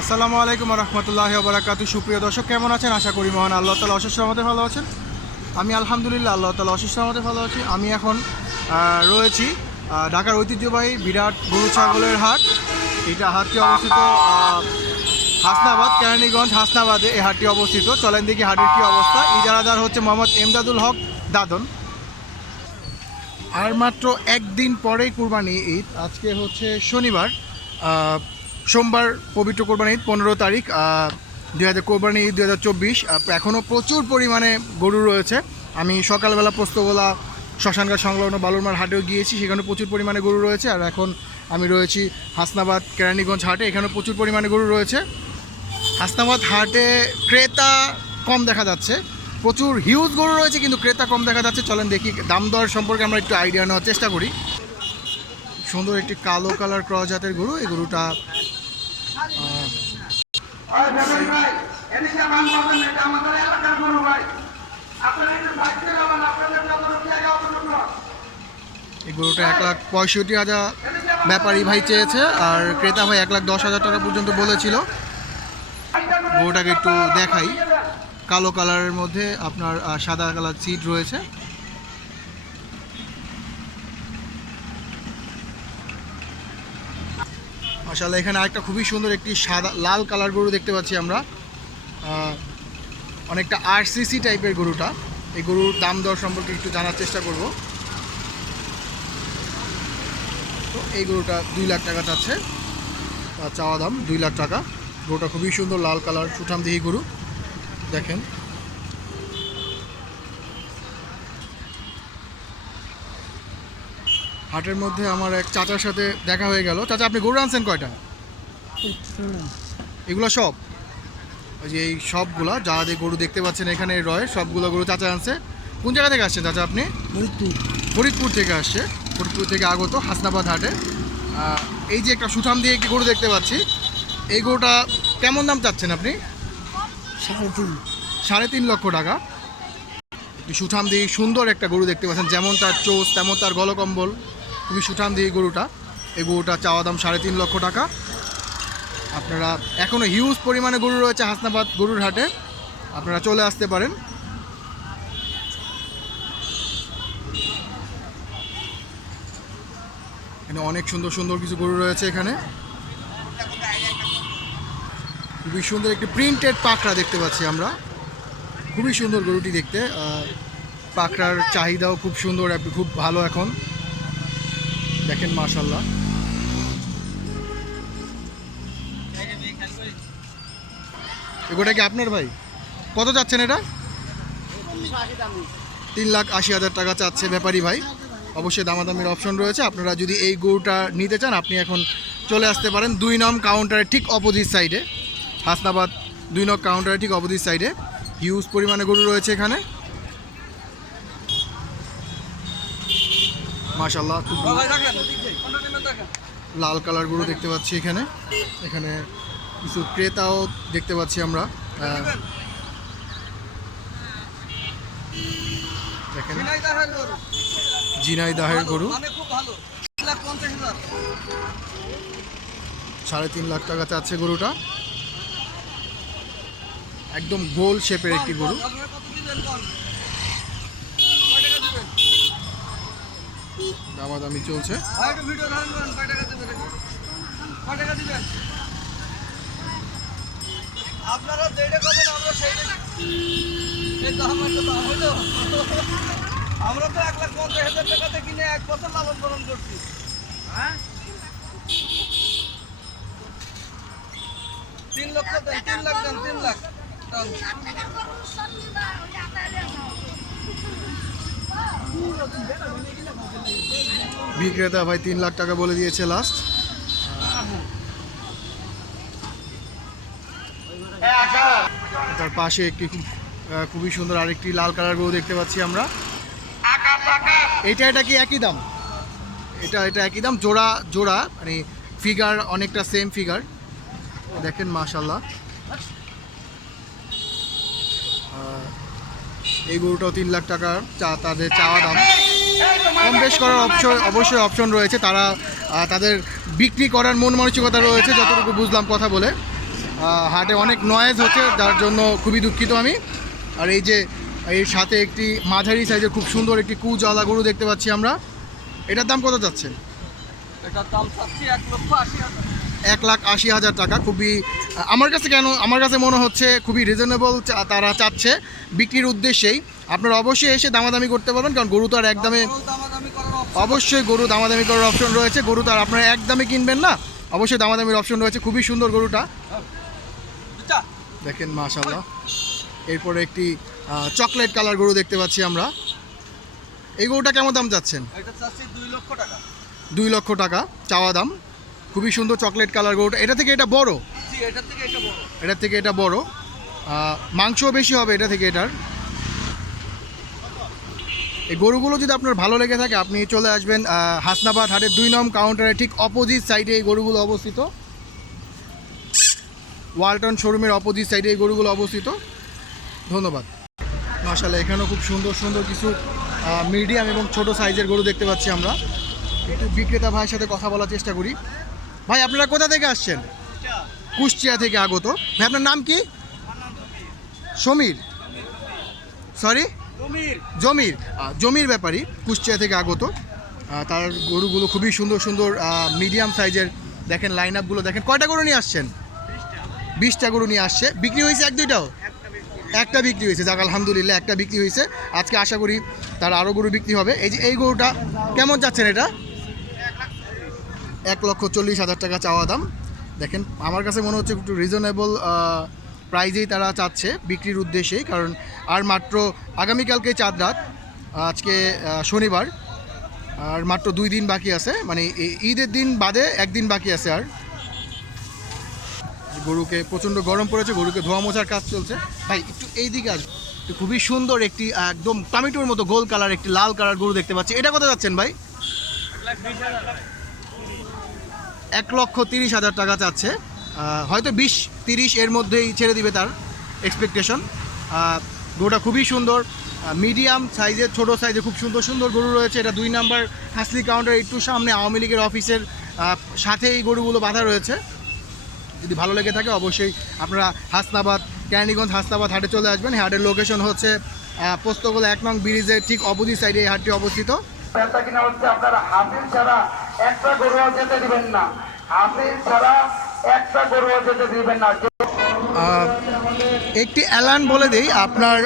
আসসালামু আলাইকুম রহমতুল্লাহি ওয়া বারাকাতুহু। সুপ্রিয় দর্শক, কেমন আছেন? আশা করি মহান আল্লাহ তাআলা অশেষ রহমতে ভালো আছেন। আমি আলহামদুলিল্লাহ আল্লাহ তাআলা অশেষ রহমতে ভালো আছি। আমি এখন রয়েছি ঢাকার ঐতিহ্যবাহী বিরাট গরু ছাগলের হাট। এটা হাটটি অবস্থিত হাসনাবাদ, কেরানীগঞ্জ হাসনাবাদে এই হাটটি অবস্থিত। চলেন দেখি হাটের কী অবস্থা। ইজারাদার হচ্ছে মোহাম্মদ এমদাদুল হক দাদন। আর মাত্র একদিন পরেই কুরবানি ঈদ। আজকে হচ্ছে শনিবার, সোমবার পবিত্র কোরবানি ঈদ 15 তারিখ 2000 কোরবানি ঈদ 2024। এখনও প্রচুর পরিমাণে গরু রয়েছে। আমি সকালবেলা পোস্তগোলা শ্মশানঘাট সংলগ্ন বালুরমার হাটেও গিয়েছি, সেখানে প্রচুর পরিমাণে গরু রয়েছে। আর এখন আমি রয়েছি হাসনাবাদ কেরানীগঞ্জ হাটে, এখানেও প্রচুর পরিমাণে গরু রয়েছে। হাসনাবাদ হাটে ক্রেতা কম দেখা যাচ্ছে, প্রচুর হিউজ গরু রয়েছে কিন্তু ক্রেতা কম দেখা যাচ্ছে। চলেন দেখি দাম দর সম্পর্কে আমরা একটু আইডিয়া নেওয়ার চেষ্টা করি। সুন্দর একটি কালো কালার ক্রস জাতের গরু। এই গরুটা এই গরুটা 1,65,000 ব্যাপারী ভাই চেয়েছে, আর ক্রেতা ভাই 1,10,000 টাকা পর্যন্ত বলেছিল। গরুটাকে একটু দেখাই। কালো কালারের মধ্যে আপনার সাদা কালার সিট রয়েছে। মাশাআল্লাহ, এখানে আরেকটা খুবই সুন্দর একটি সাদা লাল কালার গরু দেখতে পাচ্ছি আমরা। অনেকটা আরসিসি টাইপের গরুটা। এই গরুর দাম দর সম্পর্কে একটু জানার চেষ্টা করব। তো এই গরুটা 2 লাখ টাকা চাচ্ছে, চাওয়া দাম 2 লাখ টাকা। গরুটা খুবই সুন্দর লাল কালার সুঠামদেহী গরু, দেখেন। হাটের মধ্যে আমার এক চাচার সাথে দেখা হয়ে গেল। চাচা, আপনি গরু আনছেন কয়টা? এগুলো সব ওই যে এই সবগুলা যা যে গরু দেখতে পাচ্ছেন এখানে রয়, সবগুলো গরু চাচা আনছে। কোন জায়গা থেকে আসছেন চাচা আপনি? ফরিদপুর থেকে আসছে। ফরিদপুর থেকে আগত হাসনাবাদ হাটে। এই যে একটা সুঠাম দিয়ে একটি গরু দেখতে পাচ্ছি, এই গরুটা কেমন দাম চাচ্ছেন আপনি? 3.5 লক্ষ টাকা। সুঠাম দিয়ে সুন্দর একটা গরু দেখতে পাচ্ছেন, যেমন তার চোষ তেমন তার গলকম্বল, খুবই সুঠাম দিয়ে গরুটা। এই গরুটা চাওয়া দাম 3.5 লক্ষ টাকা। আপনারা এখনও হিউজ পরিমাণে গরু রয়েছে হাসনাবাদ গরুর হাটে, আপনারা চলে আসতে পারেন। এখানে অনেক সুন্দর সুন্দর কিছু গরু রয়েছে। এখানে খুবই সুন্দর একটি প্রিন্টেড পাকড়া দেখতে পাচ্ছি আমরা। খুবই সুন্দর গরুটি দেখতে। পাকড়ার চাহিদাও খুব সুন্দর, খুব ভালো এখন দেখেন, মাশাআল্লাহ। এগুলো কি আপনার ভাই? কত চাচ্ছেন এটা? 3,80,000 টাকা চাচ্ছে ব্যাপারী ভাই। অবশ্যই দামাদামির অপশন রয়েছে। আপনারা যদি এই গরুটা নিতে চান, আপনি এখন চলে আসতে পারেন 2 নং কাউন্টারের ঠিক অপোজিট সাইডে। হাসনাবাদ 2 নং কাউন্টারের ঠিক অপোজিট সাইডে হিউজ পরিমাণে গরু রয়েছে এখানে, মাশাআল্লাহ। খুব লাল কালার গরু দেখতে পাচ্ছি এখানে। এখানে কিছু ক্রেতাও দেখতে পাচ্ছি আমরা। দেখেন, ঝিনাইদহের গরু। 3.5 লাখ টাকা চাচ্ছে গরুটা। একদম গোল শেপের একটি গরু। দামাদামি চলছে। আপনারা যেটা করবেন আমরা সেইটা আমরা তো 1,50,000 টাকাতে কিনে 1 বছর লালন পালন করছি। হ্যাঁ, 3 লক্ষ দেন, 3 লাখ দেন, 3 লাখ। বিক্রেতা ভাই 3 লাখ টাকা বলে দিয়েছে লাস্ট। তার পাশে একটি খুবই সুন্দর আরেকটি লাল কালার গরু দেখতে পাচ্ছি আমরা। এটা কি একই দাম? এটা একই দাম, জোড়া জোড়া, মানে ফিগার অনেকটা সেম ফিগার। দেখেন, মাশাআল্লাহ। এই গরুটাও 3 লাখ টাকা তাদের চাওয়া দাম। কম বেশ করার অবশ্যই অপশন রয়েছে। তারা তাদের বিক্রি করার মন মানসিকতা রয়েছে, যতটুকু বুঝলাম কথা বলে। হাটে অনেক নয়েজ হচ্ছে, যার জন্য খুবই দুঃখিত আমি। আর এই যে এর সাথে একটি মাঝারি সাইজের খুব সুন্দর একটি কুচওয়ালা গরু দেখতে পাচ্ছি আমরা। এটার দাম কত যাচ্ছেন? এটার দাম চাচ্ছি 1,80,000। 1,80,000 টাকা। খুবই আমার কাছে মনে হচ্ছে খুবই রিজনেবল তারা চাচ্ছে বিক্রির উদ্দেশ্যেই। আপনারা অবশ্যই এসে দামাদামি করতে পারবেন, কারণ গরু তো আর একদমে দামাদামি করার option অবশ্যই গরু দামাদামি করার অপশন রয়েছে। গরু তো আর আপনারা একদমে কিনবেন না, অবশ্যই দামাদামির অপশন রয়েছে। খুবই সুন্দর গরুটা দুটা। দেখেন মাশাআল্লাহ। এরপরে একটি চকলেট কালার গরু দেখতে পাচ্ছি আমরা। এই গরুটা কেমন দাম যাচ্ছেন? এটা চাচ্ছি 2 লক্ষ টাকা। 2 লক্ষ টাকা চাওয়া দাম। খুবই সুন্দর চকলেট কালার গরুটা। এটা থেকে এটা বড়, জি, এটার থেকে এটা বড়। এটার থেকে এটা বড়, মাংসও বেশি হবে এটা থেকে এটার। এই গরুগুলো যদি আপনার ভালো লেগে থাকে আপনি চলে আসবেন হাসনাবাদ হাটের 2 নং কাউন্টারের ঠিক অপোজিট সাইডে এই গরুগুলো অবস্থিত। ওয়ালটন শোরুমের অপোজিট সাইডে এই গরুগুলো অবস্থিত। ধন্যবাদ। মাশাআল্লাহ, এখানেও খুব সুন্দর সুন্দর কিছু মিডিয়াম এবং ছোট সাইজের গরু দেখতে পাচ্ছি আমরা। একটু বিক্রেতা ভাইয়ের সাথে কথা বলার চেষ্টা করি। ভাই, আপনারা কোথা থেকে আসছেন? কুষ্টিয়া থেকে আগত। ভাই, আপনার নাম কি? সমীর, সরি জমির। জমির ব্যাপারী, কুষ্টিয়া থেকে আগত। তার গরুগুলো খুবই সুন্দর সুন্দর মিডিয়াম সাইজের। দেখেন লাইন আপগুলো দেখেন। কয়টা গরু নিয়ে আসছেন? 20টা গরু নিয়ে আসছে। বিক্রি হয়েছে 1-2টাও? একটা বিক্রি হয়েছে, যাক আলহামদুলিল্লাহ, একটা বিক্রি হয়েছে। আজকে আশা করি তার আরও গরু বিক্রি হবে। এই যে এই গরুটা কেমন চাচ্ছেন? এটা 1,40,000 টাকা চাওয়া দাম। দেখেন আমার কাছে মনে হচ্ছে একটু রিজনেবল প্রাইজেই তারা চাচ্ছে বিক্রির উদ্দেশ্যেই, কারণ আর মাত্র আগামীকালকে চাঁদ রাত, আজকে শনিবার, আর মাত্র 2 দিন বাকি আছে, মানে ঈদের দিন বাদে একদিন বাকি আছে। আর গরুকে প্রচণ্ড গরম পড়েছে, গরুকে ধোয়া মোছার কাজ চলছে। ভাই একটু এই দিকে আসবে। তো খুবই সুন্দর একটি একদম টমেটোর মতো গোল কালার একটি লাল কালার গরু দেখতে পাচ্ছি। এটা কত যাচ্ছেন ভাই? 1,30,000 টাকা চাচ্ছে। হয়তো 20-30 এর মধ্যেই ছেড়ে দিবে তার এক্সপেকটেশন। গরুটা খুবই সুন্দর, মিডিয়াম সাইজের, ছোট সাইজে খুব সুন্দর সুন্দর গরু রয়েছে। এটা 2 নাম্বার হাসলি কাউন্টার একটু সামনে আওয়ামী লীগের অফিসের সাথে এই গরুগুলো বাঁধা রয়েছে। যদি ভালো লেগে থাকে অবশ্যই আপনারা হাসনাবাদ, ক্যানিগঞ্জ হাসনাবাদ হাটে চলে আসবেন। হাটের লোকেশন হচ্ছে পোস্তগোলা 1 নং ব্রিজের ঠিক অপোজিট সাইডে এই হাটটি অবস্থিত। ব্যাপারটা কিনা হচ্ছে আপনারা হাফিজ ছাড়া একটা গরুও যেতে দিবেন না। হাফিজ ছাড়া একটা গরুও যেতে দিবেন না। একটি অ্যালান বলে দিই, আপনার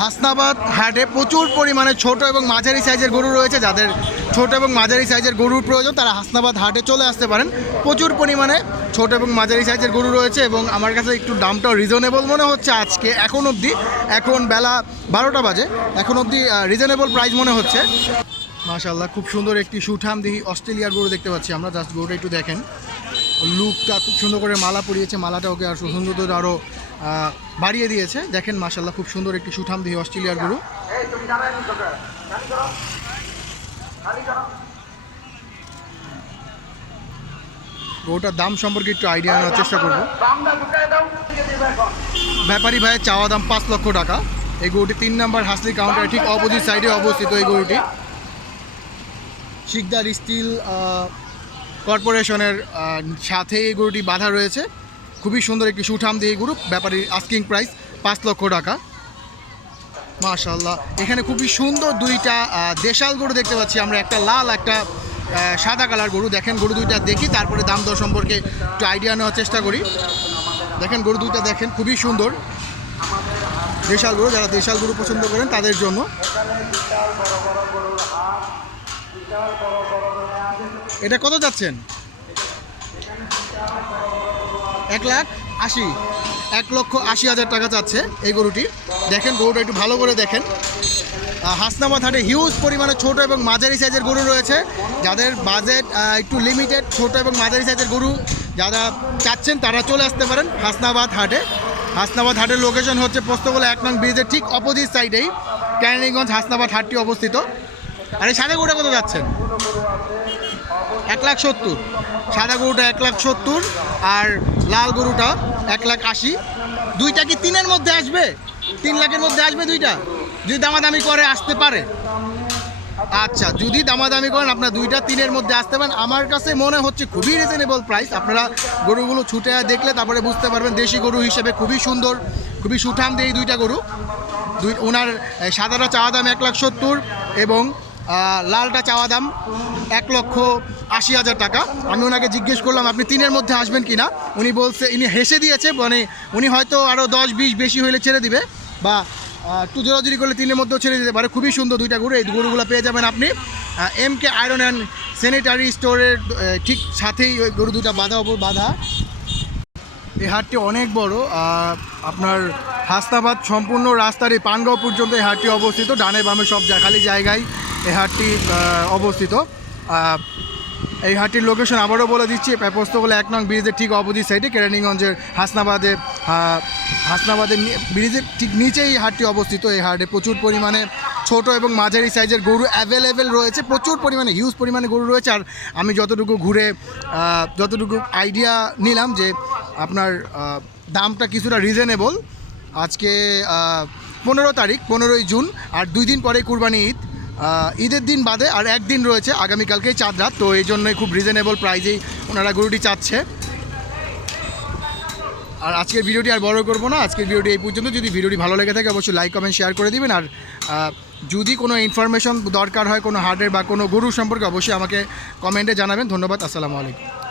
হাসনাবাদ হাটে প্রচুর পরিমাণে ছোট এবং মাঝারি সাইজের গরু রয়েছে। যাদের ছোট এবং মাঝারি সাইজের গরুর প্রয়োজন তারা হাসনাবাদ হাটে চলে আসতে পারেন। প্রচুর পরিমাণে ছোট এবং মাঝারি সাইজের গরু রয়েছে, এবং আমার কাছে একটু দামটাও রিজনেবল মনে হচ্ছে আজকে। এখন অবধি, এখন বেলা 12টা বাজে, এখন অবধি রিজনেবল প্রাইস মনে হচ্ছে। মাশাআল্লাহ, খুব সুন্দর একটি সুঠাম দেখি অস্ট্রেলিয়ার গরু দেখতে পাচ্ছি আমরা। জাস্ট গরুটা একটু দেখেন, লুকটা খুব সুন্দর করে মালা পরিয়েছে, মালাটা ওকে আর সুন্দর আরও বাড়িয়ে দিয়েছে। দেখেন মাশাআল্লাহ, খুব সুন্দর একটি সুঠাম দেখি অস্ট্রেলিয়ার গরু। গরুটার দাম সম্পর্কে একটু আইডিয়া নেওয়ার চেষ্টা করব। ব্যাপারী ভাইয়ের চাওয়া দাম 5 লক্ষ টাকা। এই গরুটি 3 নাম্বার হাসলি কাউন্টার ঠিক অপোজিট সাইডে অবস্থিত। এই গরুটি শিকদার স্টিল কর্পোরেশনের সাথে এই গরুটি বাঁধা রয়েছে। খুবই সুন্দর একটি সুঠাম দিয়ে গরু। ব্যাপারীর আস্কিং প্রাইস 5 লক্ষ টাকা। মাশাআল্লাহ, এখানে খুবই সুন্দর 2টা দেশাল গরু দেখতে পাচ্ছি আমরা, একটা লাল, একটা সাদা কালার গরু। দেখেন গরু 2টা দেখি, তারপরে দাম দর সম্পর্কে একটু আইডিয়া নেওয়ার চেষ্টা করি। দেখেন গরু 2টা দেখেন, খুবই সুন্দর দেশাল গরু। যারা দেশাল গরু পছন্দ করেন তাদের জন্য। এটা কত যাচ্ছেন? 1,80,000 টাকা চাচ্ছে এই গরুটি। দেখেন গরুটা একটু ভালো করে দেখেন। হাসনাবাদ হাটে হিউজ পরিমাণে ছোট এবং মাঝারি সাইজের গরু রয়েছে। যাদের বাজেট একটু লিমিটেড, ছোট এবং মাঝারি সাইজের গরু যারা চাচ্ছেন তারা চলে আসতে পারেন হাসনাবাদ হাটে। হাসনাবাদ হাটের লোকেশন হচ্ছে পোস্তগোলা 1 নং ব্রিজের ঠিক অপোজিট সাইডেই ক্যানিগঞ্জ হাসনাবাদ হাটটি অবস্থিত। আর এই সাদা গরুটা কত যাচ্ছেন? 1,70,000। সাদা গরুটা 1,70,000 আর লাল গরুটা 1,80,000। 2টা কি 3-এর মধ্যে আসবে? 3 লাখের মধ্যে আসবে 2টা? যদি দামাদামি করে আসতে পারে। আচ্ছা, যদি দামাদামি করেন আপনার 2-3-এর মধ্যে আসতে পারেন। আমার কাছে মনে হচ্ছে খুবই রিজনেবল প্রাইস। আপনারা গরুগুলো ছুটে দেখলে তারপরে বুঝতে পারবেন। দেশি গরু হিসেবে খুবই সুন্দর, খুবই সুঠাম দিয়ে এই 2টা গরু। ওনার সাদাটা চাওয়া দাম 1,70,000 এবং লালটা চাওয়া দাম 1,80,000 টাকা। আমি ওনাকে জিজ্ঞেস করলাম আপনি 3-এর মধ্যে আসবেন কি না। উনি বলছে, ইনি হেসে দিয়েছে, মানে উনি হয়তো আরও 10-20 বেশি হলে ছেড়ে দিবে, বা একটু জোরাজুরি করলে 3-এর মধ্যেও ছেড়ে দিতে পারে। খুবই সুন্দর 2টা গরু। এই গরুগুলো পেয়ে যাবেন আপনি MK আয়রন অ্যান্ড স্যানিটারি স্টোরের ঠিক সাথেই ওই গরু 2টা বাঁধা। এই হাটটি অনেক বড়। আপনার হাসনাবাদ সম্পূর্ণ রাস্তার এই পানগাঁও পর্যন্ত এই হাটটি অবস্থিত। ডানে বামে সব খালি জায়গায় এই হাটটি অবস্থিত। এই হাটটির লোকেশন আবারও বলে দিচ্ছি, পোস্তগোলা 1 নং ব্রিজের ঠিক অপোজিট সাইডে, কেরানীগঞ্জের হাসনাবাদের ব্রিজের ঠিক নিচেই এই হাটটি অবস্থিত। এই হাটে প্রচুর পরিমাণে ছোট এবং মাঝারি সাইজের গরু অ্যাভেলেবেল রয়েছে, প্রচুর পরিমাণে হিউজ পরিমাণে গরু রয়েছে। আর আমি যতটুকু ঘুরে যতটুকু আইডিয়া নিলাম যে আপনার দামটা কিছুটা রিজনেবল। আজকে 15 তারিখ, 15ই জুন, আর 2 দিন পরে কুরবানি ঈদ। ঈদের দিন বাদে আর একদিন রয়েছে, আগামীকালকেই চাঁদ রাত। তো এই জন্যই খুব রিজনেবল প্রাইজেই ওনারা গরুটি চাচ্ছে। আর আজকের ভিডিওটি আর বড় করবো না, আজকের ভিডিওটি এই পর্যন্ত। যদি ভিডিওটি ভালো লেগে থাকে অবশ্যই লাইক কমেন্ট শেয়ার করে দিবেন। আর যদি কোনো ইনফরমেশন দরকার হয় কোনো হাটের বা কোনো গরু সম্পর্কে, অবশ্যই আমাকে কমেন্টে জানাবেন। ধন্যবাদ, আসসালামু আলাইকুম।